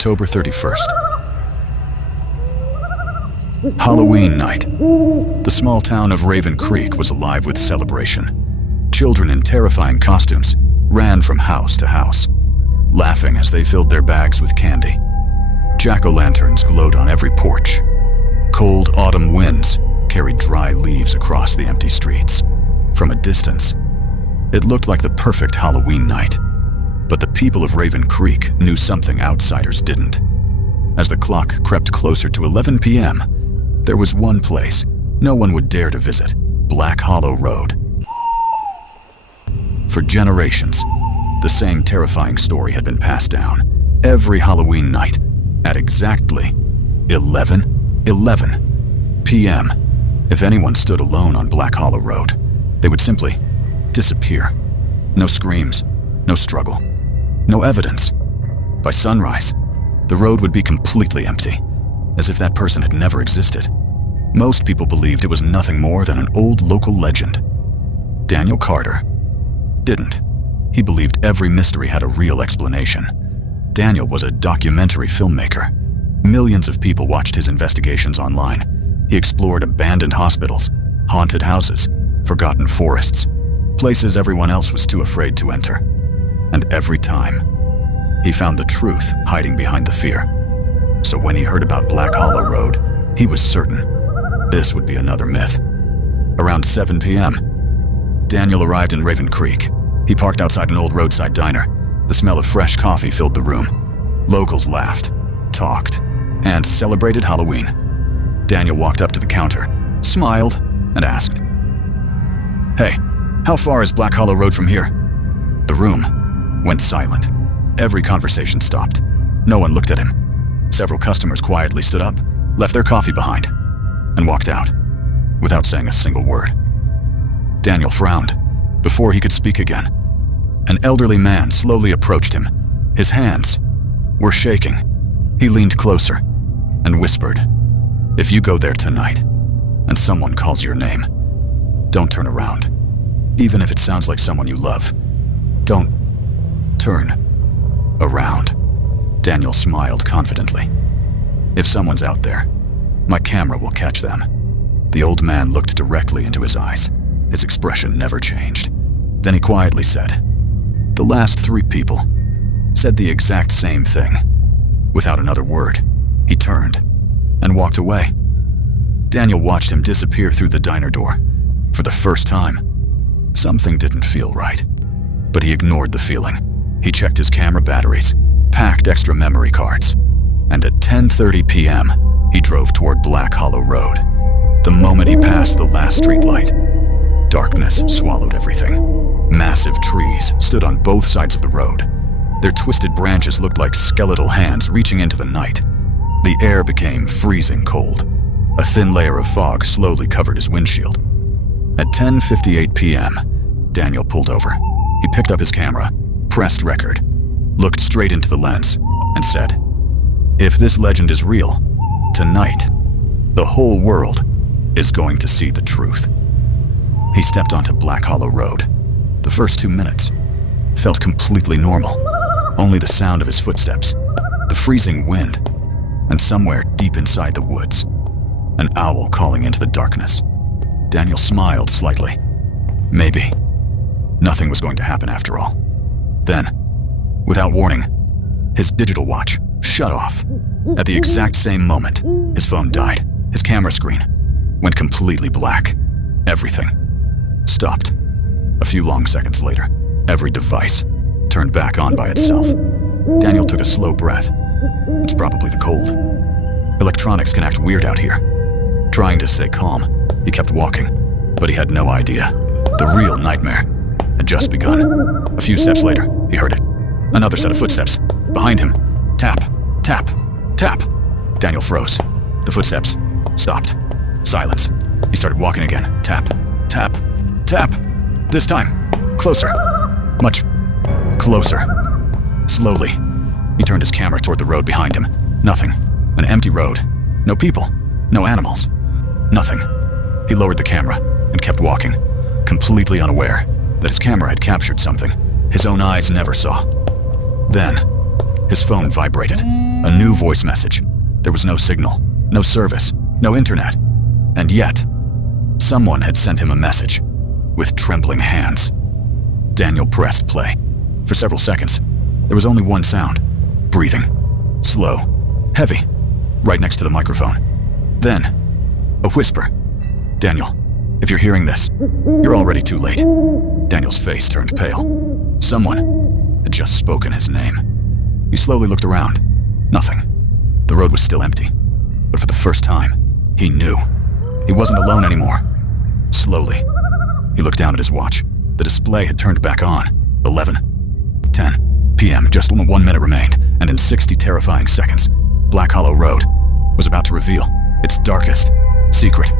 October 31st. Halloween night. The small town of Raven Creek was alive with celebration. Children in terrifying costumes ran from house to house, laughing as they filled their bags with candy. Jack-o'-lanterns glowed on every porch. Cold autumn winds carried dry leaves across the empty streets. From a distance, it looked like the perfect Halloween night. But the people of Raven Creek knew something outsiders didn't. As the clock crept closer to 11 p.m., there was one place no one would dare to visit: Black Hollow Road. For generations, the same terrifying story had been passed down every Halloween night at exactly 11 p.m. If anyone stood alone on Black Hollow Road, they would simply disappear. No screams, no struggle, no evidence. By sunrise, the road would be completely empty, as if that person had never existed. Most people believed it was nothing more than an old local legend. Daniel Carter didn't. He believed every mystery had a real explanation. Daniel was a documentary filmmaker. Millions of people watched his investigations online. He explored abandoned hospitals, haunted houses, forgotten forests, places everyone else was too afraid to enter. And every time, he found the truth hiding behind the fear. So when he heard about Black Hollow Road, he was certain this would be another myth. Around 7 p.m., Daniel arrived in Raven Creek. He parked outside an old roadside diner. The smell of fresh coffee filled the room. Locals laughed, talked, and celebrated Halloween. Daniel walked up to the counter, smiled, and asked, "Hey, how far is Black Hollow Road from here?" The room went silent. Every conversation stopped. No one looked at him. Several customers quietly stood up, left their coffee behind, and walked out without saying a single word. Daniel frowned. Before he could speak again, an elderly man slowly approached him. His hands were shaking. He leaned closer and whispered, "If you go there tonight and someone calls your name, don't turn around. Even if it sounds like someone you love, don't turn around." Daniel smiled confidently. "If someone's out there, my camera will catch them." The old man looked directly into his eyes. His expression never changed. Then he quietly said, "The last 3 people said the exact same thing." Without another word, he turned and walked away. Daniel watched him disappear through the diner door. For the first time, something didn't feel right. But he ignored the feeling. He checked his camera batteries, packed extra memory cards, and at 10:30 p.m., he drove toward Black Hollow Road. The moment he passed the last streetlight, darkness swallowed everything. Massive trees stood on both sides of the road. Their twisted branches looked like skeletal hands reaching into the night. The air became freezing cold. A thin layer of fog slowly covered his windshield. At 10:58 p.m., Daniel pulled over. He picked up his camera, pressed record, looked straight into the lens, and said, "If this legend is real, tonight, the whole world is going to see the truth." He stepped onto Black Hollow Road. The first 2 minutes felt completely normal. Only the sound of his footsteps, the freezing wind, and somewhere deep inside the woods, an owl calling into the darkness. Daniel smiled slightly. Maybe nothing was going to happen after all. Then, without warning, his digital watch shut off. At the exact same moment, his phone died. His camera screen went completely black. Everything stopped. A few long seconds later, every device turned back on by itself. Daniel took a slow breath. It's probably the cold. Electronics can act weird out here. Trying to stay calm, he kept walking, but he had no idea. The real nightmare had just begun. A few steps later, he heard it. Another set of footsteps. Behind him. Tap, tap, tap. Daniel froze. The footsteps stopped. Silence. He started walking again. Tap, tap, tap. This time, closer. Much closer. Slowly, he turned his camera toward the road behind him. Nothing. An empty road. No people. No animals. Nothing. He lowered the camera and kept walking, completely unaware that his camera had captured something his own eyes never saw. Then, His phone vibrated. A new voice message. There was no signal, no service, no internet. And yet, someone had sent him a message with trembling hands. Daniel pressed play. For several seconds, there was only one sound. Breathing. Slow. Heavy. Right next to the microphone. Then, a whisper. Daniel, if you're hearing this, you're already too late. Daniel's face turned pale. Someone had just spoken his name. He slowly looked around. Nothing. The road was still empty. But for the first time, he knew. He wasn't alone anymore. Slowly, he looked down at his watch. The display had turned back on. 11:10 p.m. Just 1 minute remained, and in 60 terrifying seconds, Black Hollow Road was about to reveal its darkest secret.